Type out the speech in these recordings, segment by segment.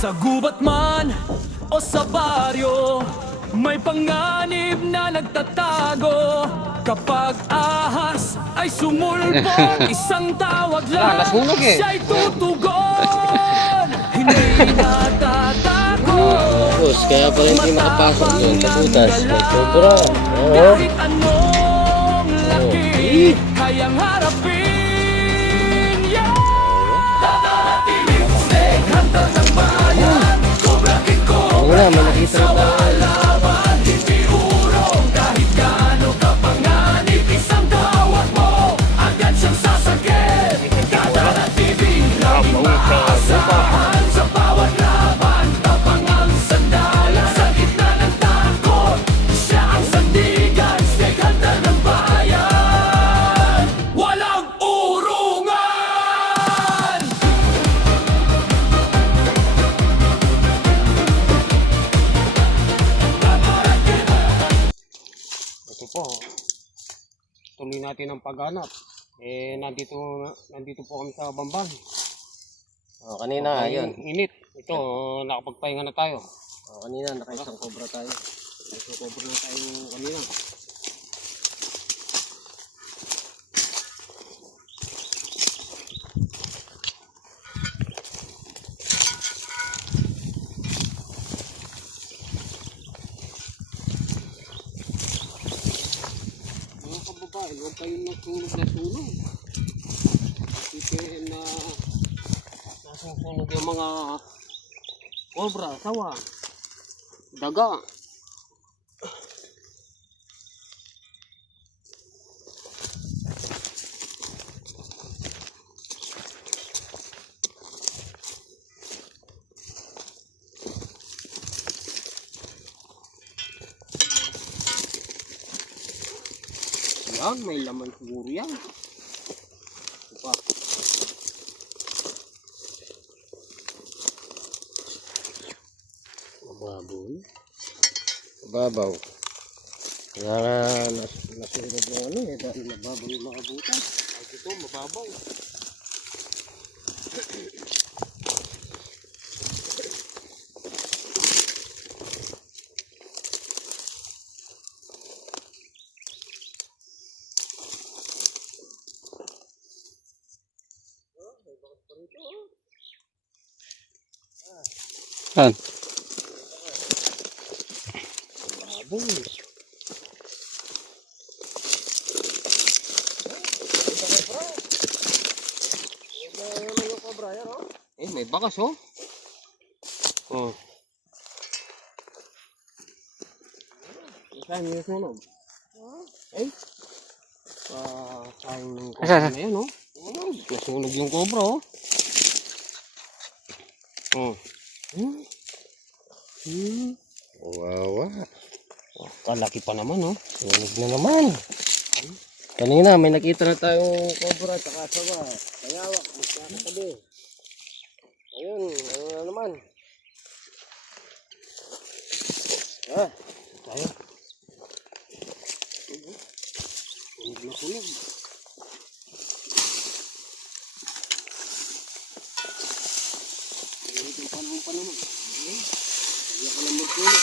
Sa gubat man o sa baryo, may panganib na nagtatago. Kapag ahas ay sumulpot, isang tawag lang, siya'y tutugon. Hindi natatakot, Boss, kaya pala hindi makapasok doon sa butas. May sobra. Oo. kahit anong laki, kayang harapin. Yeah! Tataratiling snake hunter ng bayan, Cobra King Cobra. Wala, may nakita na tayo. Laban, hindi urong, kahit gaano kapanganib, isang tawag mo, agad siyang sasakit. Tataratiling laging maaasahan, sa bawat laban, tapang ang sandala. Sa gitna ng takot, siya ang sandigan, snake hunter ng bayan. Walang urungan! Ito po, tuloy natin ang paghanap. Nandito po kami sa Bambang. Oh, kanina, yun. Init. Ito, nakapagpahinga na tayo. Oh, kanina, nakaisang cobra tayo. Ito, cover na tayo kanina. Mga kababae, huwag kayong nasunog na sunog. Kasi na nasusunog yung mga cobra, sawa, daga. Yan, may laman siguro yan. Ito pa. Mababaw. Mababaw. Kaya nga, nasunog yung ano eh. Dahil mababaw yung mga butas. Ay, ito, mababaw. Saan? Mababaw. Eh, may bakas oh. Oh. Saan yung sunog? Eh? Sayang ng cobra na yan oh. Nasunog yung cobra oh. Oh. Wawa. Oh, kalaki pa naman oh. Sunog na naman. Kanina, may nakita na tayong cobra at kasawa. Kayawak, magkakatabi. Ayun, ano na naman. Ah, Tayo. Sunog na sunog. Ito yung panahon pa naman. Kaya ka lang magsunog.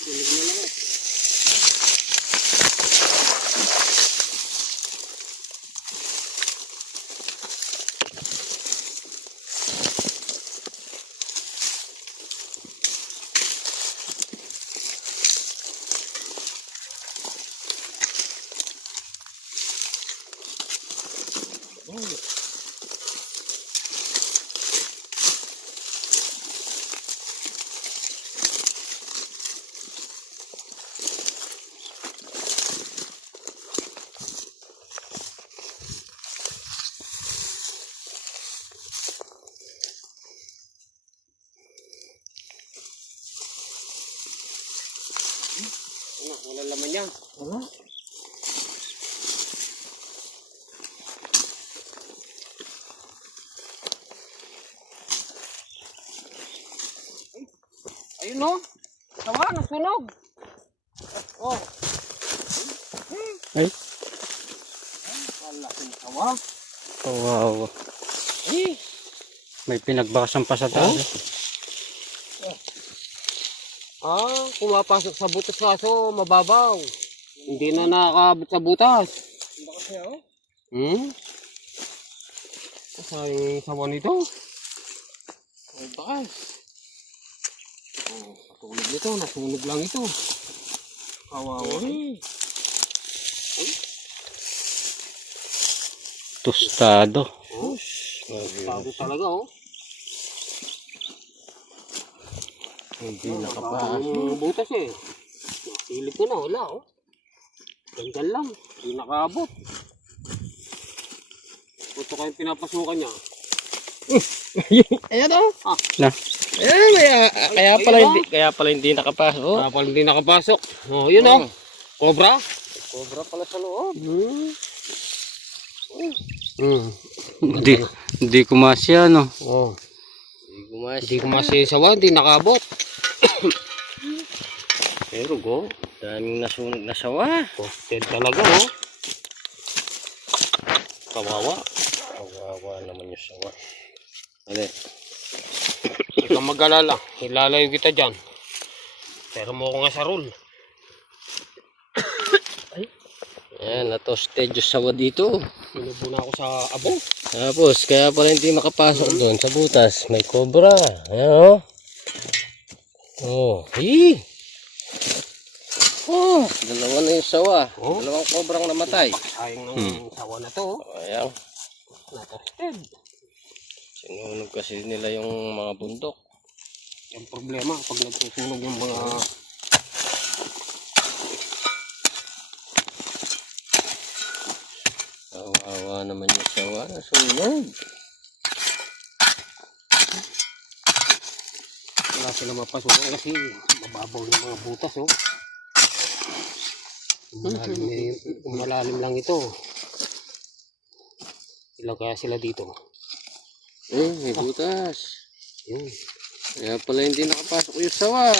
Sunog na lang eh. Wala laman yan. wala. Ayun no. Sawa, nasunog. Oh. Ay. Ang laking sawa. Wow. Eh. May pinagbakasan pa sa taas. Pumapasok sa butas kaso mababaw. Hindi na nakakabot sa butas. Bakas niya, oh. Kasayang sawa nito. Ay, bakas. Patulog nito, nasunog lang ito. Kawawa. Tostado. Bago talaga, oh. Hindi Nakapasok yung butas eh. Silip ko na, wala, oh. Ganyan lang, hindi nakaabot. Ito kayong pinapasukan niya. Ayan, oh. Na. Kaya pala hindi nakapasok. Kapal hindi nakapasok. Oh, yun oh. Cobra. Cobra pala sa loob. Hindi kumasya, no? Oh. Hindi Hindi ko masisawa, hindi nakabot. Pero go, daming nasunog na sawa. Posted talaga, oh. Kawawa. Kawawa naman yung sawa. Ano? Hindi ka mag-alala. Ilalayo kita dyan. Pero mo ko nga sa roll. Ayan, na-toasted yung sawa dito. Sinubo na ako sa abo. Tapos, kaya pala hindi makapasok doon sa butas. May cobra. Ayan, oh. Oh, oh, dalawa na yung sawa. Oh. Dalawang cobrang namatay. Sayang ng sawa na to, oh. Ayan. Na-toasted. Sinunog kasi nila yung mga bundok. Yung problema pag nagsusunog yung mga Kawawa naman yung sawa. Nasunog. wala sila mapasukan kasi mababaw yung mga butas, oh. Malalim lang ito. Ilang kaya sila dito? May butas. Yun. Kaya pala hindi nakapasok yung sawa.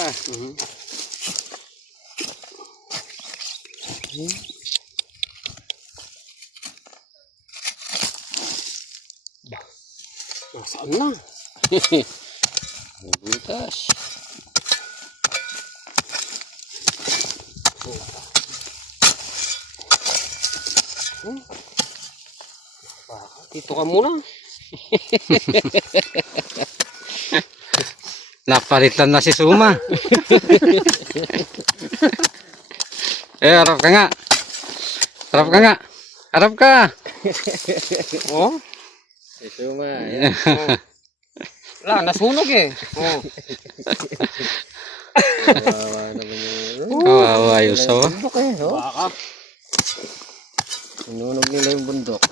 Nasaan na? May butas. Dito ka muna. Napalitan na si Suma. Harap ka nga. Harap ka nga. Harap ka. Oh, Si Suma. Ayan. wala, nasunog eh. Oh. Kawawa naman yung Kawawa yung sawa. bundok eh. Oh. Baka. Sinunog nila yung bundok.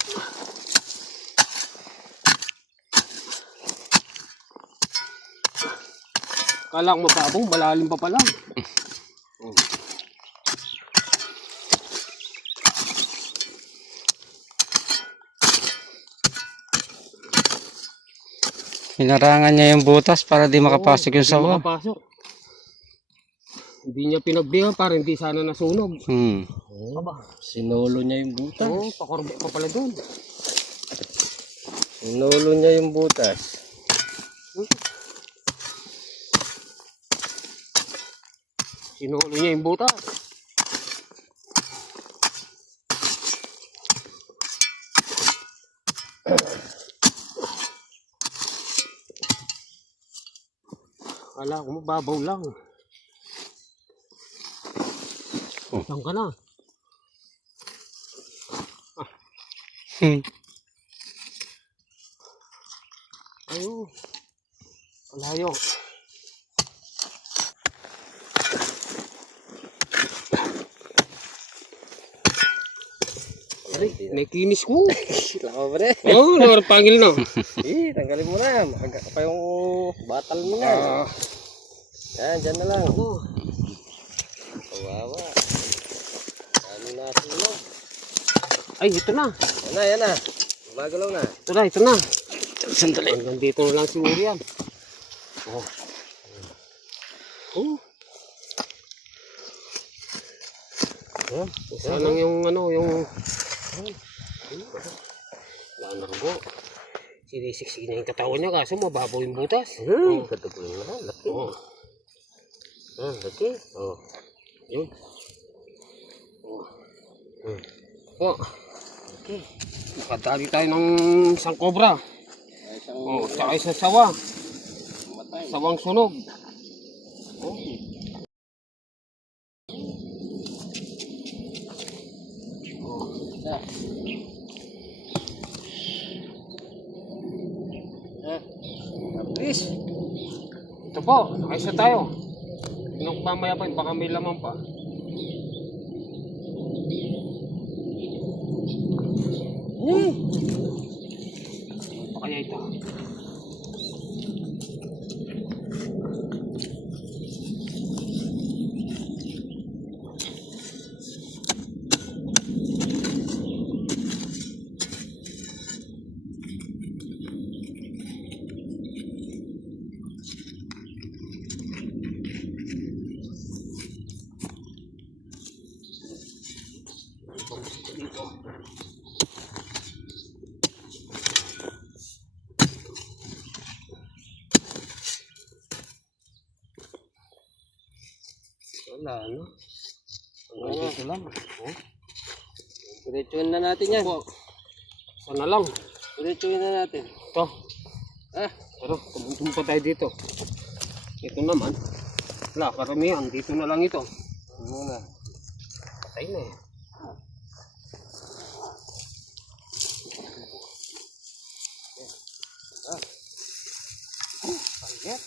Kala ko mababaw, malalim pa pala. Hinarangan niya yung butas para di makapasok yung Hindi sawa. makapasok. Hindi niya pinaglihan para hindi sana nasunog. Sinulo niya yung butas. Oo, pakorbe pa pala doon. Sinulo niya yung butas. Sinulo niya yung butas. Kala ko mababaw lang. Saan ka na? Ayun. Malayo. Nakinis ko. Lako ba rin? Oo, nakarapangil na. Tanggalin mo na. Makaga ka pa yung batal mo na. Yan, dyan na lang. Kawawa. Ano na sunog? Ay, ito na. Yan na, yan na. Magalaw na. Ito na, ito na. Sandali. Hanggang dito na lang siguro yan. Oh. Oh. Isa lang yung ano, yung... Wala na rugo. Sinisiksik niya yung katawan niya kaso mababaw yung butas. Hmm, katukoy nga. Laki. Oo. Laki. Yun. Po. Okay. Nakadali tayo ng isang kobra. Tsaka isang sawa. Sawang sunog. Please. Ito po, nakaisa tayo. Nung mamaya pa, baka may laman pa. Ano pa kaya ito? Wala, ano? Wala, dito lang. Diretsuhin na natin yan. Po. Sana lang. Diretsuhin na natin. Ito. Pero tumuntun pa tayo dito. Ito naman. Wala, karamihan. Dito na lang ito. Ano na? Patay na eh. Ayan.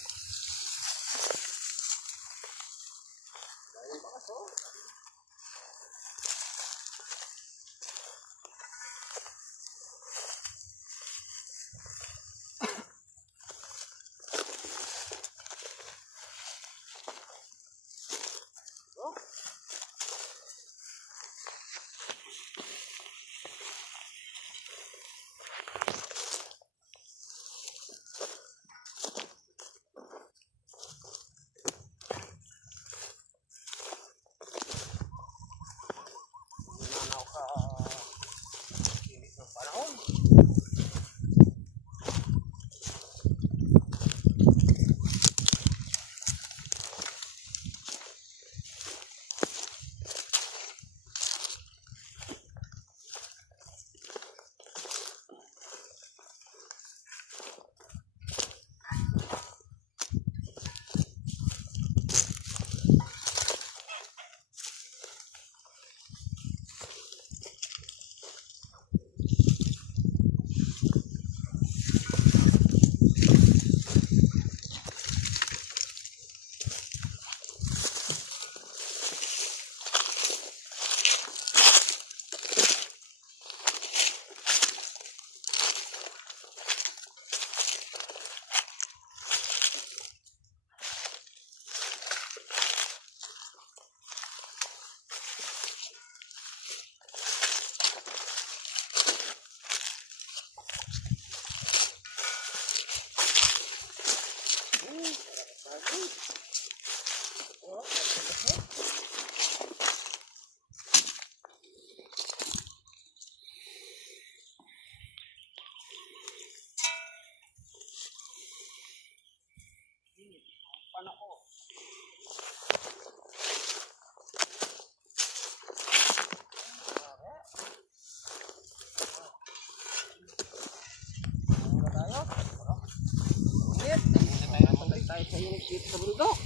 Dito sa bundok.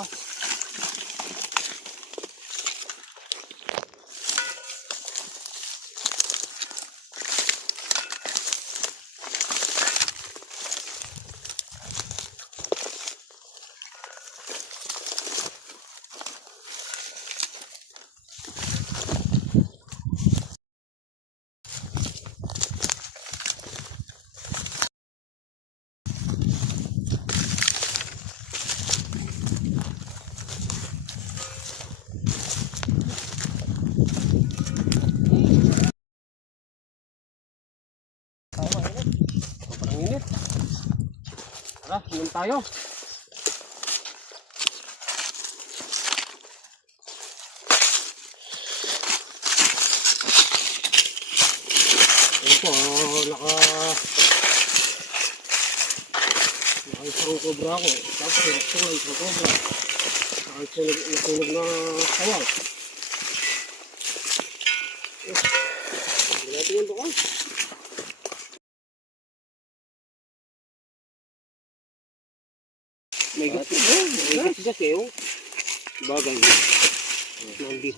lakas. Sobrang init. Tara, inom tayo. Ayun po, naka-isang cobra ako. Tapos sinaksungan isang cobra. Nasunog na sawal. Hindi natin yung bukal. May gas eh, oh. Bagay.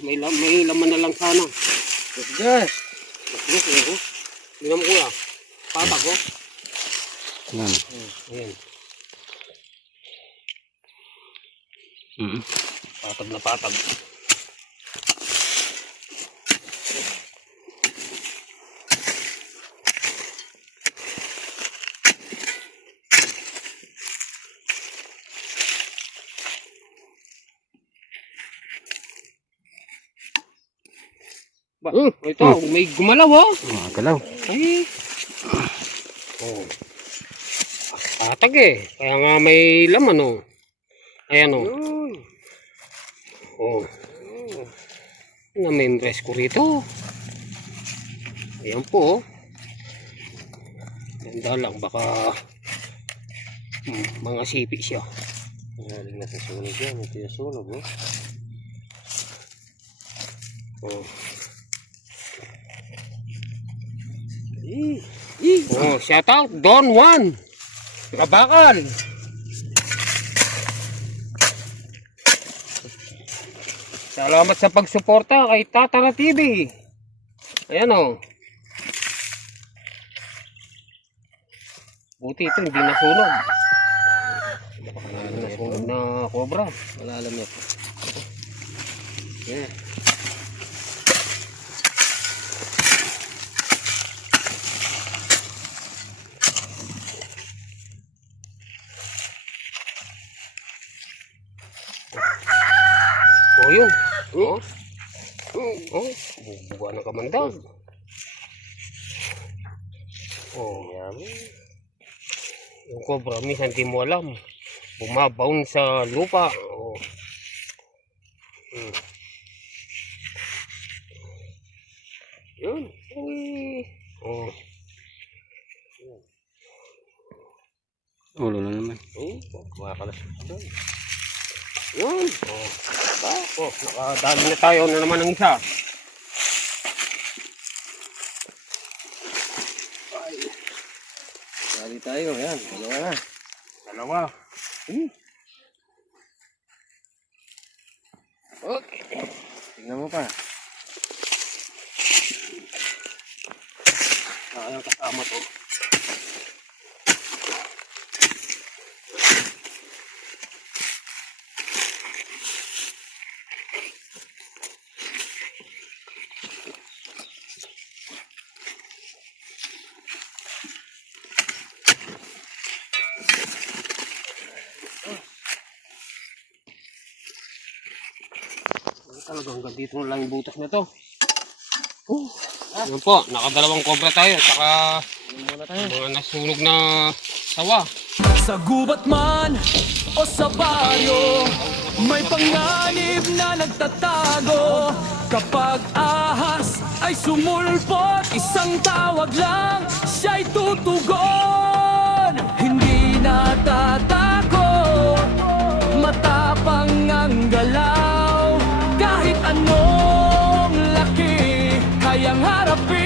May laman na lang sana. Gas. Gas eh, oh. Tingnan mo kuya. Patag, oh. Yan. Ayan. Mm. Patag na patag. Ba, ito, may gumalaw, oh. Galaw. Ay. Oh. Patag eh. Kaya nga may laman, oh. Ayan, oh. Oh. Na-membrace ko rito. Ayan po, oh. Ganda lang, baka mga sipi siya. Galing na sa sunog yan. Ito yung sunog, oh. Oh. Oh, shout out Don Juan. Kabakal. Salamat sa pagsuporta kay Tatara TV. Ayan, oh. Buti ito hindi nasunog. Nasunog na cobra. Malalam na po. Yeah. Oh, yun. Oh. Oh, bubuga ng kamandag. Oh, yung cobra, minsan di mo alam. Bumabaon sa lupa. Oh. Yun. Uy. Oh. Ulo na naman. Kumakalas ito. Yun. Oh. Ba? Oh, nakadali na tayo na naman ng isa. Dali tayo. Yan. Dalawa na. Dalawa. Okay. Tingnan mo pa. Ayaw kasama to. Talagang hanggang dito na lang yung butas na to. Yun po, nakadalawang cobra tayo. Saka mga nasunog na sawa. Sa gubat man o sa baryo, may panganib na nagtatago. Kapag ahas ay sumulpot, isang tawag lang, siya'y tutugon. Hindi natatakot, matapang ang galaw. Kahit anong laki, kayang harapin.